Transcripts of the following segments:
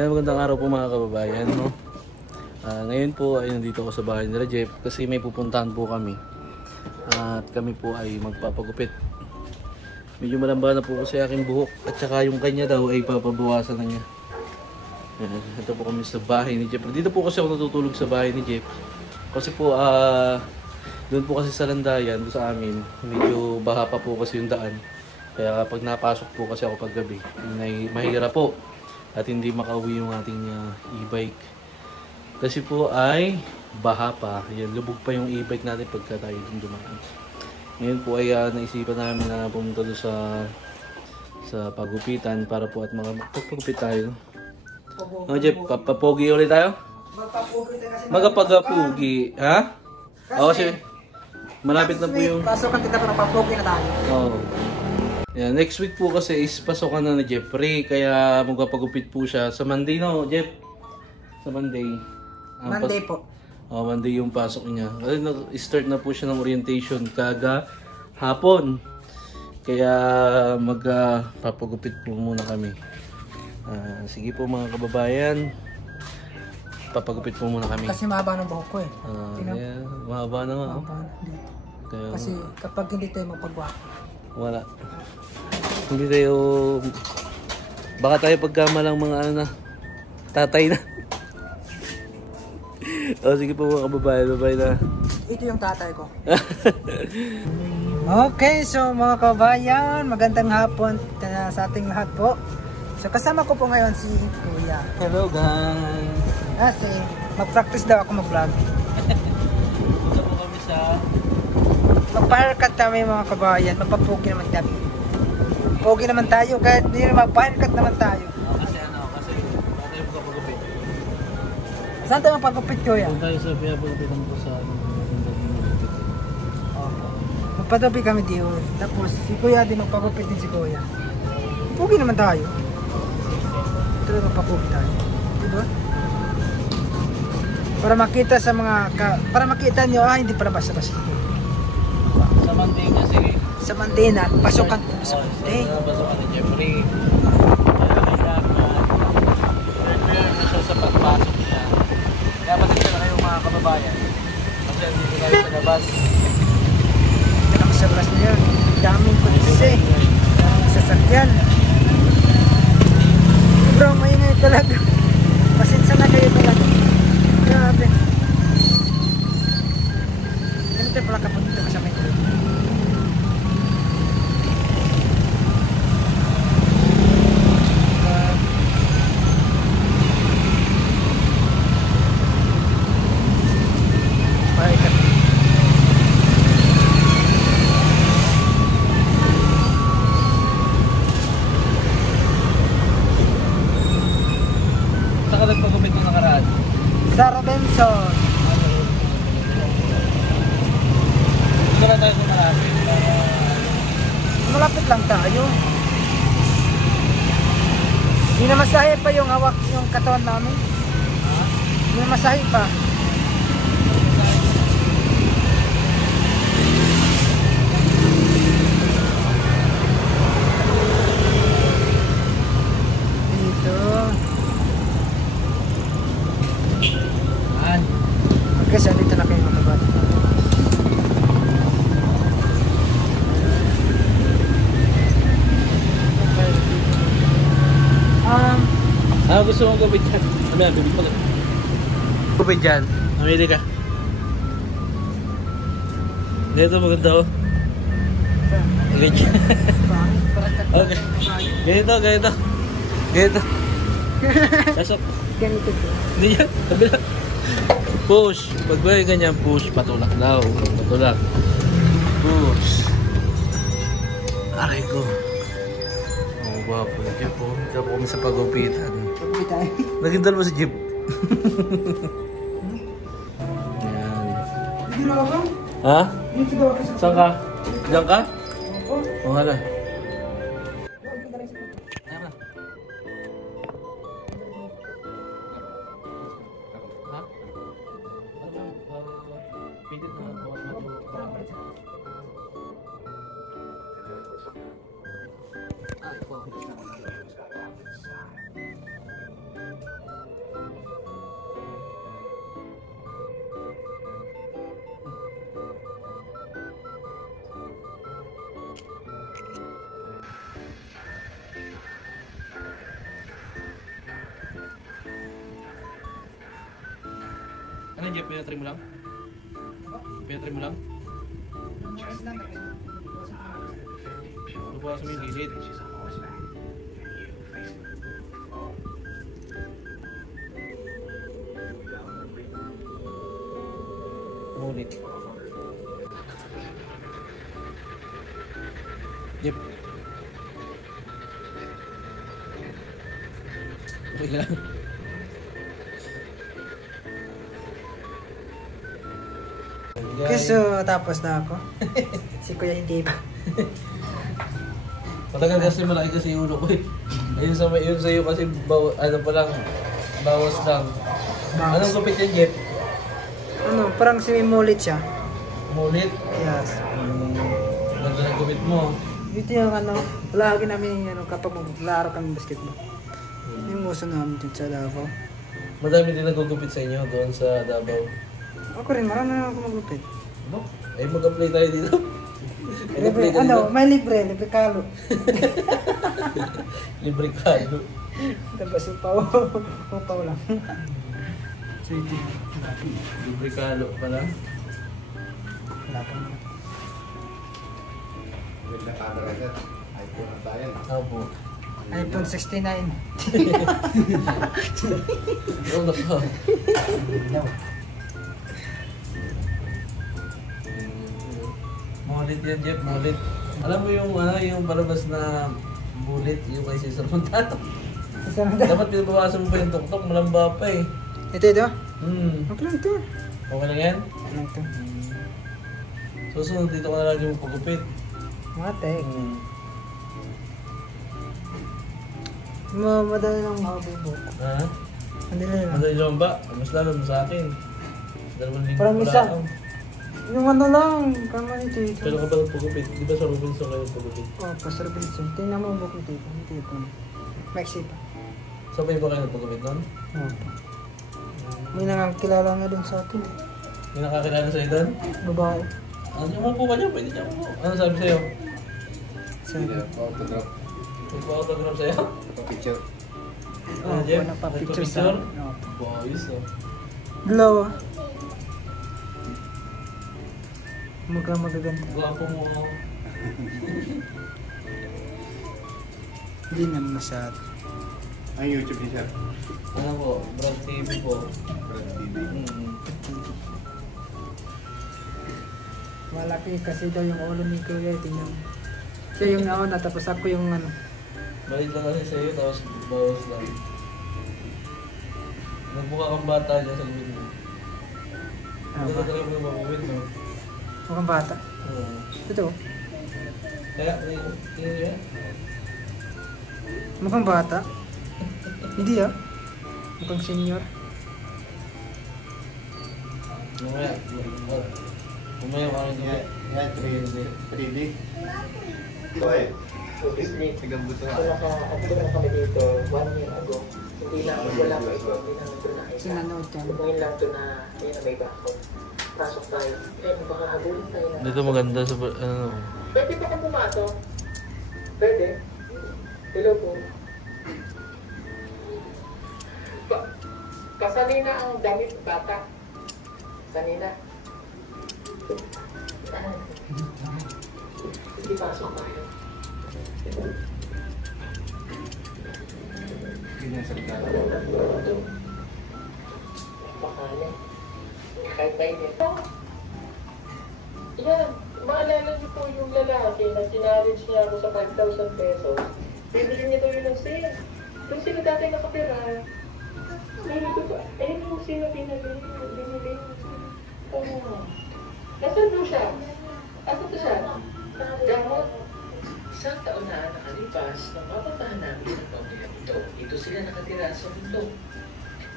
Yan, magandang araw po mga kababayan, no? Ngayon po ay nandito ako sa bahay nila Jeff kasi may pupuntahan po kami. At kami po ay magpapagupit. Medyo malamba na po kasi aking buhok at saka yung kanya daw ay papabawasan na niya. Ito po kami sa bahay ni Jeff. Dito po kasi ako natutulog sa bahay ni Jeff. Kasi po doon po kasi sa landayan, doon sa amin, medyo baha pa po kasi yung daan. Kaya kapag napasok po kasi ako paggabi, mahirap po. At hindi makauwi yung ating e-bike. Kasi po ay baha pa. Yan, lubog pa yung e-bike natin pagka tayo dun dumaan. Ngayon po ay naisipan namin na pumunta doon sa pagupitan para po at magpagupit tayo. Jeff, papapogi ulit tayo? Magpagapugi, ha? Oo, kasi malapit na po yung... Pasokan kita para papogi na tayo. Oo. Yeah, next week po kasi is pasokan na ni Jeffrey, kaya magpapagupit po siya sa Monday, no, Jeff? Sa Monday. Monday po. Oh, Monday yung pasok niya. Start na po siya ng orientation hapon. Kaya magpapagupit po muna kami. Sige po mga kababayan. Papagupit po muna kami. Kasi mahaba ng buhok ko eh. Yeah, mahaba na nga. Mahaba dito. Kaya, kasi kapag hindi tayo magpagwa, wala. Hindi tayo, baka tayo pagkamalang mga ano na, tatay na. O sige po mga kababayan, babay na. Ito yung tatay ko. Okay, so mga kababayan, magandang hapon sa ating lahat po. So kasama ko po ngayon si Kuya. Hello guys. Kasi mag-practice daw ako mag-vlog. Punta po kami sa... Magpa-haircut kami mga kababayan, magpapugi naman kami. Pogi naman tayo, kahit hindi na magpa-haircut naman tayo. Kasi kasi tayo magpapagupit. Saan tayo magpagupit, Kuya? Kung tayo sa pinapagupitan po sa Magpatabi kami diyon. Tapos si Kuya din magpagupit din si Kuya. Pogi naman tayo. Ito lang magpapugi tayo. Diba? Para makita sa mga para makita nyo, hindi pala basta-basta. Sa Monday kasi. Sa Monday na, pasukan. Sa Monday. Pasukan ni Jeffrey. Kaya kailangan prepare na siya sa pagpasok niya. Kaya pasensya na kayo mga kababayan. Kasi dito tayo sa labas. Sa labas na yun. Daming kutsi. Daming sasakyan. Sobrang maingay talaga. Pasensya na kayo talaga. Grabe. Ganito pala kapag dito ka sa may kulit. Saka nagpagupit ng nakaraan. Sa Robinson. Dito na tayo kumarapit. Malapit lang tayo. Minamasahe pa yung hawak yung katawan namin. Minamasahe pa. Dito. Okay, so dito na kayo makabati. Gusto mong gawin dyan? Sabi na, bibig pa ka. Gawin dyan. Mamili ka. Ganito maganda oh. Gawin dyan. Okay. Ganito. Pasok. Ganito po. Hindi yan. Kabila. Push. Pag ba ganyan, push. Patulak daw. Patulak. Push. Aray ko. Oh, wapo na Jeep po. Diyan po kami sa pagupitan. Nagindal mo si Jeep. Yan. Ha? Saan ka? Diyan ka? Oo nga na. lang Jeff, pinatry mo lang? Pinatry mo lang? Lubukasan mo yung gilid. Ulit. Yep. Okay lang. So, tapos na ako. Si Kuya hindi pa. Matagal kasi malaki kasi yung ulo ko eh. Ayun sa'yo kasi ano pa lang, bawas lang. Anong gupit yan, Jeff? Ano, parang simimulit siya. Mulit? Yes. Ganda ng gupit mo. Ito yung ano, lagi namin ano, kapag maglaro kami basketball. Yung uso namin dyan sa Davao. Madami din nagugupit sa inyo doon sa Davao. Ako rin, marami na ako magupit. Ano? Ay mag-apply tayo dito. Libre, ano, may libre kalo. Libre kalo. Tapos upaw lang. Sige. Libre kalo pala. Wala pa naman. Ganda camera sir. iPhone na tayo. Opo. iPhone 69. Oo na ka. Mulit yan, Jeff, mulit. Alam mo yung yung palabas na bullet, yung kay Cesar Montano. Dapat pinabawasan mo pa yung tuktok, malamba pa eh. Ito. Okay lang ito. Okay lang yan? Okay lang ito. Susunod dito ka na lagi mo pagupit. Matek. Madali lang makabubo. Ha? Madali lang. Madali lang ba? Mas lalo mo sa akin. 2 linggo Parang pala isa. ako. Yung ano lang, kama ni Tito. Kailan ka ba nagpagupit? Di ba sa Robinson kayo nagpagupit? Oo, Pastor Vincent. Tingnan mo ang buhok ni Tito. Ni Tito. Maxi pa. Saan ba kayo nagpagupit doon? Oo. May nakakilala nga dun sa atin. May nakakilala sa'yo doon? Babae. Ano yung upo ka niya? Pwede niya upo. Ano sabi sa'yo? Sabi. Autograph. May pa-autograph sa'yo? Picture. Ano, Jeff? Napapicture sa Nagpa-picture? akin. Oo. Boys, oh. Dalawa. Mukha magaganda. Gwapo mo. Hindi naman masyado. Ang YouTube ni sir. Ano po? Brad TV po. Brad TV. Malaki kasi daw yung ulo ni Kuya. Tingnan. Siya yung nauna, tapos ako yung ano. Balik lang kasi sa'yo, tapos bawas lang. Nagbuka kang bata dyan sa limit mo. Ito Ba? talaga mo na mabubit, no? Mukhang bata. Oo. Ito. Kaya, tingin niyo yan? Mukhang bata. Hindi ah. Mukhang senior. Mamaya, mamaya ano dito? Yan, 3D. Ito eh. Nagambuto nga. Naka-upload na kami dito 1 year ago. Hindi na, wala pa ito. Hindi namin ito nakita. Sinanood yan. Ngayon lang ito na, ayun na may background. Pasok tayo. Eh, baka habulin tayo na. Dito maganda sa, ano, Pwede ba kang pumasok? Pwede. Hello po. Kasanina ang damit bata. Sanina. Sige, pasok tayo. Ganyan sa likala. Makalim. Kahit mainit. Yan. Maalala niyo po yung lalaki na challenge niya ako sa 5,000 pesos. Bibili niya daw yun ng sale. Yung sino dati nakapira. Sabi ko ba, eh yung sino binili. Oo. Nasaan po siya? Ano to siya? Gamot. Isang taon na nakalipas, napapuntahan namin ang pamilya ito. Dito sila nakatira sa mundo.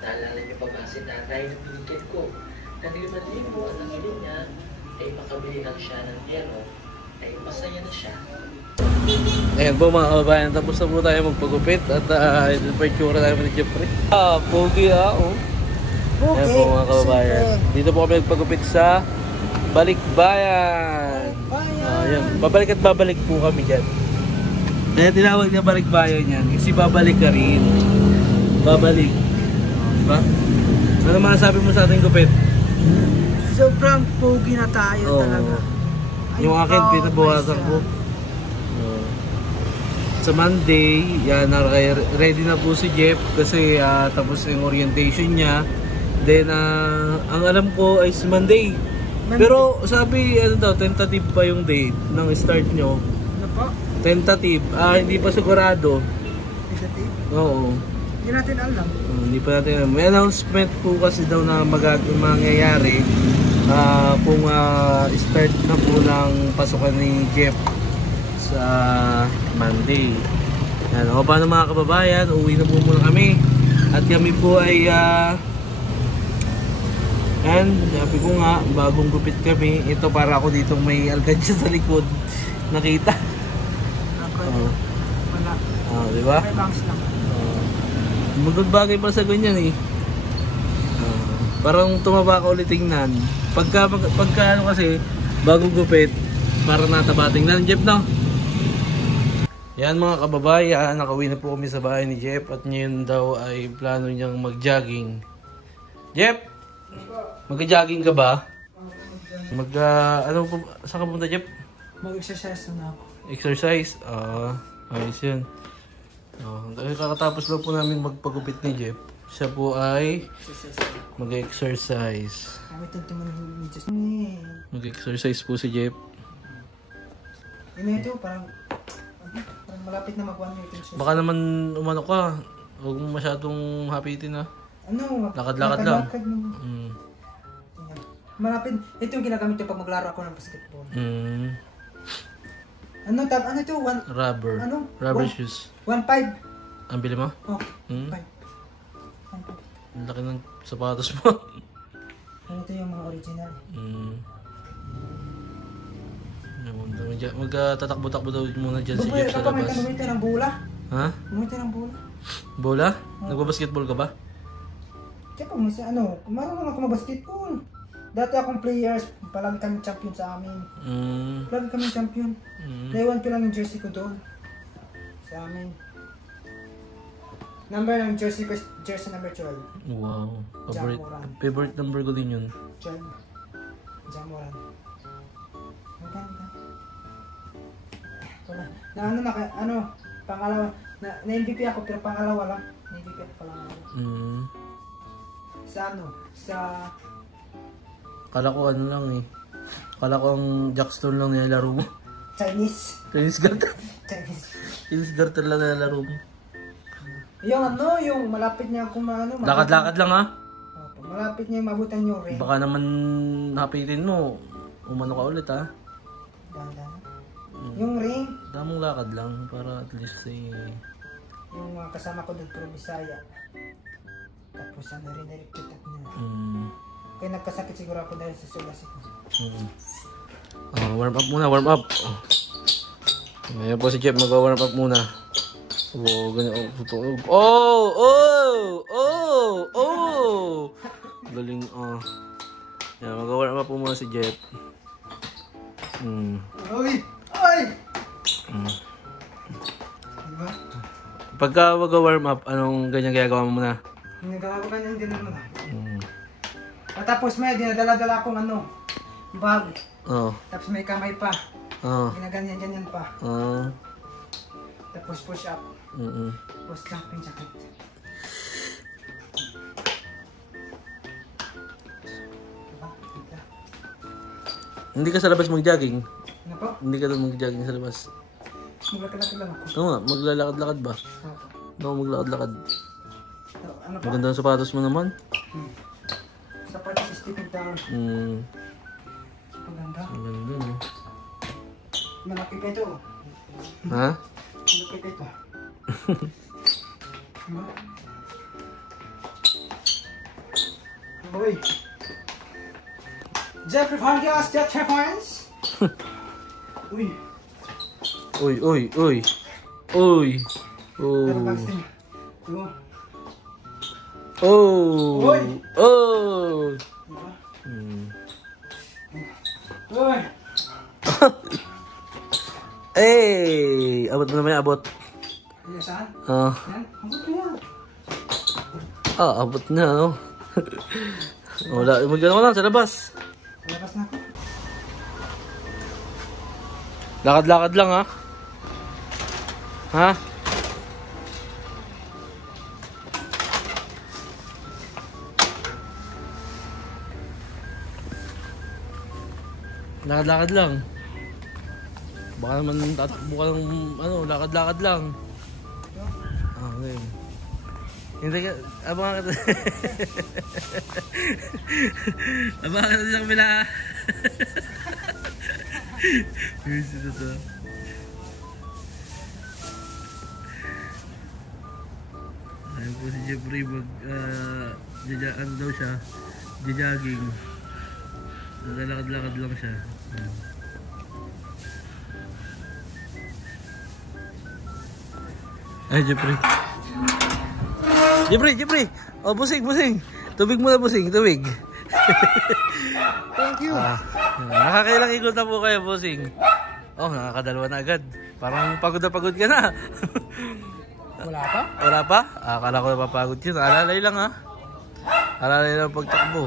Naalala niyo pa ba si tatay ng pinigyan ko? Naglimadin mo at ang hiling niya ay makabili lang siya ng yero, ay masaya na siya. ayan po mga kababayan, tapos na po tayo magpagupit at ito pa yung tsura tayo ni Jeffrey. Pogi oh. Ayan po mga kababayan. Dito po kami nagpagupit sa Balikbayan. Ayan, babalik at babalik po kami dyan. Kaya tinawag niya Balikbayan yan, kasi babalik ka rin. Babalik. Diba? Ano masasabi mo sa ating gupit? Sobrang pogi na tayo Oo. talaga. Ay, Yung akin, God, pinabawasan my ko. son. Sa Monday, yan, ready na po si Jeff kasi tapos yung orientation niya. Then, ang alam ko ay si Monday. Pero sabi, ano daw, tentative pa yung date ng start nyo. Ano po? Tentative, hindi pa sigurado. Negative? Oo. Hindi natin alam. Hindi pa natin alam. May announcement po kasi daw na mangyayari kung start na po ng pasukan ni Jeff sa Monday. Yan. O paano mga kababayan, uwi na po muna kami. At kami po ay yan, sabi ko nga, bagong gupit kami. Ito para ako dito may alkansya sa likod. Nakita. Ako, wala. Di ba? May bangs lang. Magandang bagay pa sa ganyan eh. Parang tumaba ka ulit tingnan. Pagka ano kasi, bagong gupit, parang nataba tingnan. Jeff, no? Yan mga kababayan, nakauwi na po kami sa bahay ni Jeff at ngayon daw ay plano niyang mag-jogging. Jeff! Mag-jogging ka ba? Saan ka pumunta, Jeff? Mag-exercise na ako. Exercise? Ayos yun. Kakatapos lang po namin magpagupit ni Jeff. Siya po ay mag-exercise. Kami tuntuman ng Diyos. Mag-exercise po si Jeff. Ito, parang malapit na mag-1 year exercise. Baka naman umano ka. Huwag mo masyadong hapitin ha. Ano? Lakad-lakad lang. Malapit. Ito yung ginagamit ko pag maglaro ako ng basketball. Ano ito? Rubber. Ano? Rubber shoes. 1.5. Ang bili mo? Oh, 5. 1.5. Ang laki ng sapatos mo. Ito yung mga original. Magtatakbo-takbo daw muna dyan si Bubuhay Jeff ka sa pa, may labas. kanumite ng bola. Ha? Kanumite ng bola. Bola? Nagbabasketball ka ba? Kaya pag may marunong ako mag-basketball. Dati akong players, palagi kami champion sa amin. Palagi kami champion. Naiwan ko lang yung jersey ko doon. Sa amin. Number ng jersey ko is jersey number 12. Wow. Jamoran. Favorite number ko din yun. 12. Jamoran. Maganda. Pangalawa. Na MVP ako pero pangalawa lang. Na MVP ako pala ako. Sa Kala ko ano lang eh. Kala ko ang Jackstone lang nilalaro mo. Chinese. Chinese garter. Chinese. Chinese garter lang nilalaro mo. Yung malapit niya kung Lakad-lakad lang ha? Opo, malapit niya mabutan yung ring. Baka naman hapitin mo. Umano ka ulit ha? Dahan-dahan. Yung ring, Damong lakad lang para at least yung mga kasama ko doon puro Bisaya. Tapos narinig-repeat na. Kaya nagkasakit siguro ako dahil sa sulas ito. Warm up muna, warm up. Ayan po si Jeff, mag-warm up muna. Ganyan. Galing, Ayan, mag-warm up po muna si Jeff. Uy! Ay! Diba? Pagka mag-warm up, anong ganyan ginagawa mo muna? Nagagawa ka niyan din naman. Tapos may dinadala-dala akong bag. Tapos may kamay pa. Ginaganyan-ganyan pa. Tapos push up. Tapos jumping jacket. Hindi ka sa labas mag-jogging? Ano po? Hindi ka doon mag-jogging sa labas? Maglalakad lang ako. Oo nga, maglalakad-lakad ba? Oo, maglakad-lakad. Ano po? Maganda ang sapatos mo naman. Sapatos is stepping down. Maganda. Maganda no? Malaki ka ito. Ha? Malaki ka ito. Boy. Jeffrey Vargas, Jeffrey Vargas. Uy. Uy. Pero vaccine. Diba? Uy. Diba? Uy. Abot mo naman yung abot. Ano saan? Yan? Abot mo yan. Abot na, no? Wala, magano ka lang sa labas. Labas na ako. Lakad-lakad lang ha. Ha? Lakad-lakad lang. Baka naman tatakbo ka ng ano, lakad-lakad lang. Okay. Hindi ka, abangan ka. Abangan ka lang bila. Busy na to. Ayun po si Jeffrey ano daw siya, jogging. Naglalakad-lakad lang siya. Ay, Jeffrey. Jeffrey! Oh, busing! Tubig muna, busing, tubig. Thank you. Nakakailang ikot na po kayo, busing. Oh, nakakadalawa na agad. Parang pagod na pagod ka na. Wala pa? Wala pa? Akala ko napapagod yun. Alalay lang ha. Alalay lang pagtakbo.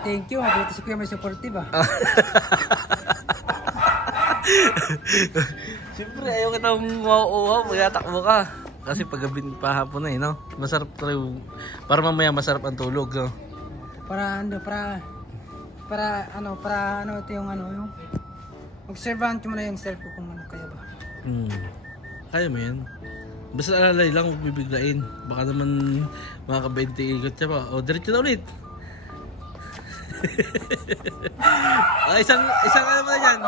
Thank you. Mabuti si Kuya may supportive ah. Siyempre, ayaw kitang mauuhaw. Magtatakbo ka. Kasi paggabi pa hapon na no? Masarap tayo. Para mamaya masarap ang tulog. No? Para ito yung yung observant mo na yung self ko kung ano kaya ba. Kaya mo yan. Basta alalay lang, huwag bibiglain. Baka naman makaka-20 ikot siya pa. O, diretso na ulit. Isang ano mo na dyan.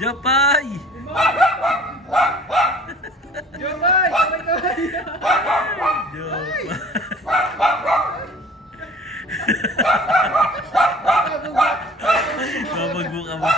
Japay! Babagbo ka ba?